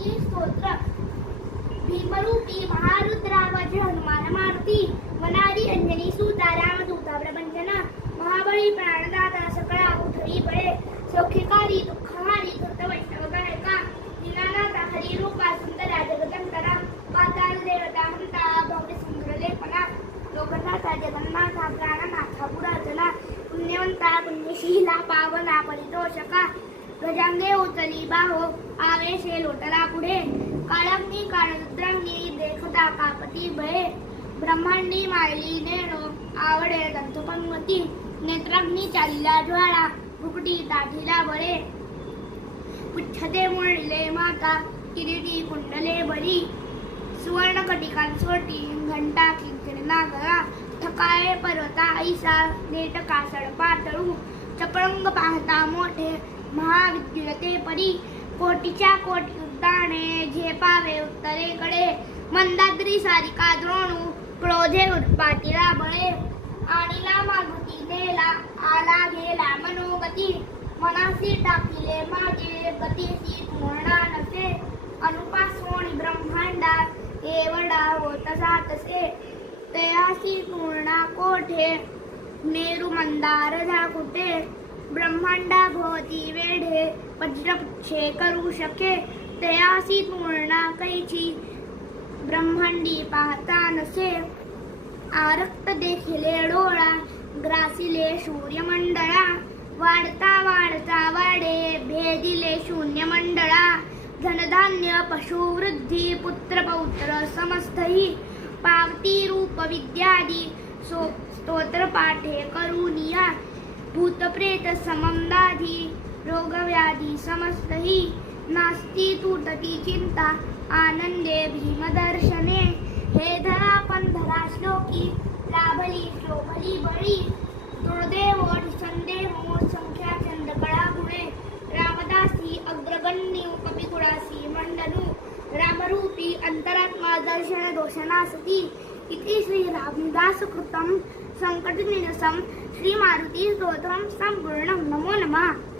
मारुती स्तोत्र. भीमरूपी महारुद्रावज हनुमान मारुती, वनारी अंजनी सुता रामदूता प्रभंजना, महाबळी प्राणदाता सकळा उठवी बळे, सौख्यकारी दुःखहारी धृत वैष्णव गायका, दीनानाथा हरी रूपा सुंदरा जगदंतरा, पाताल देवता हंता भव्य सुंदर लेपना, लोकनाथा जगन्नाथा प्राणनाथा पुरातना, पुण्यवंता पुण्यशीला पावना परितोषका, गजांगे उचली बाहो आवेशे लोटला पुढे, काळाग्नी काळरुद्रांनी देखता कापती भये, ब्रह्मांडी मायली नेणो आवडे दंतपंगती, नेत्राग्नी चालिला ज्वाळा भुकटी दाढीला बळे, पुच्छते मुरळिले माता किरीटी कुंडले बरी, सुवर्ण कटिकांसोटी घंटा किंकिणना गळा, थकाळे पर्वता ऐसा नेट कासड पातळू, चपळंग पाहता मोठे महाविद्युलते परी, कोटीच्या कोटी उद्दाणे झेपावे उत्तरेकडे, मंदाद्री सारिका द्रोणू क्रोधे उत्पातीला बळे, आणिला मागुती नेला आला गेला मनोगती, मनासी टाकिले मागे गतीसी पूर्णा नसे, अनुपासोणी ब्रह्मांडात एवढा होतसा तसे, तयासी पूर्णा कोठे मेरु मंदार झाकुटे, ब्रह्मांडा भोवती वेढे वज्रपुच्छे करू शके, तयासी पूर्णा कैची ब्रह्मांडी पाहता नसे, आरक्त देखिले डोळा ग्रासिले सूर्यमंडळा, वाढता वाढता वाढे भेदिले शून्यमंडळा, धनधान्य पशुवृद्धी पुत्र पौत्र समस्तही, पावती रूप विद्यादी स्तोत्र पाठे करुनिया, भूतप्रेत सममदाधी रोगव्याधी समस्तही, नास्ती तुटती चिंता आनंदे भीमदर्शने, हे धरा पंधरा श्लोकी लाभली शोभली बळी, दुर्देव संदेव संख्या चंद्रकळा गुणे, रामदासी अग्रगण्य कपिकुळासी मंडनू, रामरूपी अंतरात्मा दर्शन दोषनासती, इति श्री रामदास कृतं संकटनिरसं श्री मारुती स्तोत्रं संपूर्णं. नमो नमः.